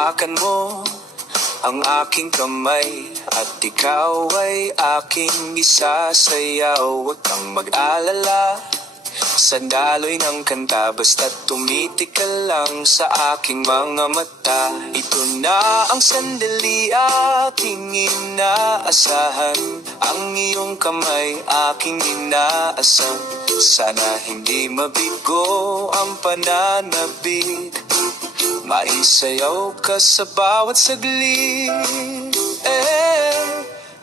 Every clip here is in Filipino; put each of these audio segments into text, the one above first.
Hawakan mo ang aking kamay at ikaw ay aking isasayaw. Huwag kang mag-alala sa daloy ng kanta, basta't tumitig ka lang sa aking mga mata. Ito na ang sandali aking inaasahan, ang iyong kamay aking inaasam. Sana hindi mabigo ang pananabik, maisayaw ka sa bawat saglit.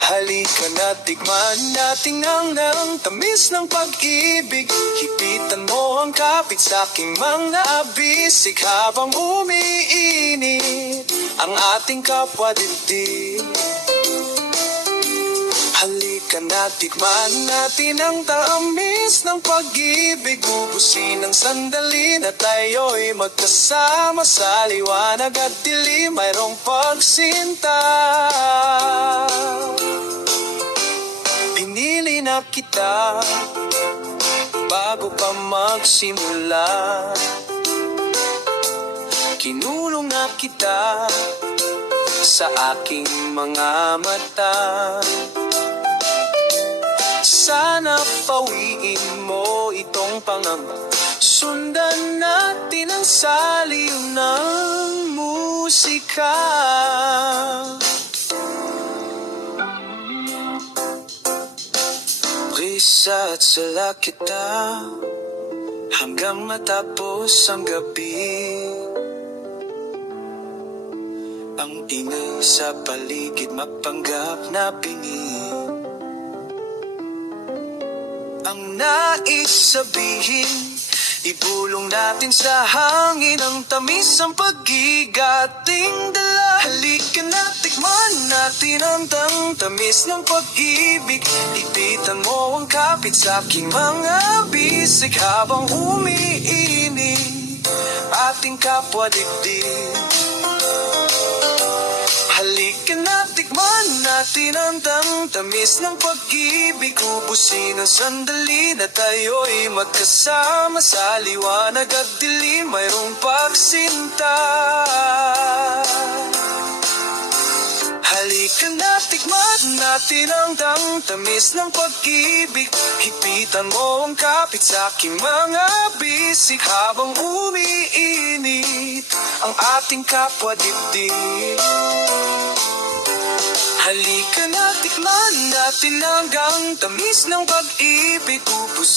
Halika na, tikman natin ang tamis ng pag-ibig. Hipitan mo ang kapit sa aking mga bisig, habang umiinit ang ating kapwa dibdib. Halika na, tikman natin ang tamis ng pag-ibig. Ubusin ang sandali na tayo'y magkasama sa liwanag at dilim, mayroong pagsinta. Pinili na kita bago pa magsimula, kinulong na kita sa aking mga mata. Sana pawiin mo itong pangamba, sundan natin ang saliw ng musika. Prisa at sala kita hanggang matapos ang gabi. Ang ingay sa paligid mapanggap na bingi. Ang nais sabihin, ibulong natin sa hangin ang tamis ng pag-igating dala. Halika na, tikman natin ang tamis ng pag-ibig. Ipitan mo ang kapit sa aking mga bisig, habang umiinit ating kapwa dibdib. Halika na, tikman natin ang tamis ng pag-ibig. Ubusin ang sandali na tayo'y magkasama sa liwanag at dilim, mayroong pagsinta. Halika na, tikman natin ang tamis ng pag-ibig. Hipitan mo ang kapit sa aking mga bisig, habang umiinit ang ating kapwa dibdib. Halika na, tikman natin ang tamis ng pag-ibig. Ubusin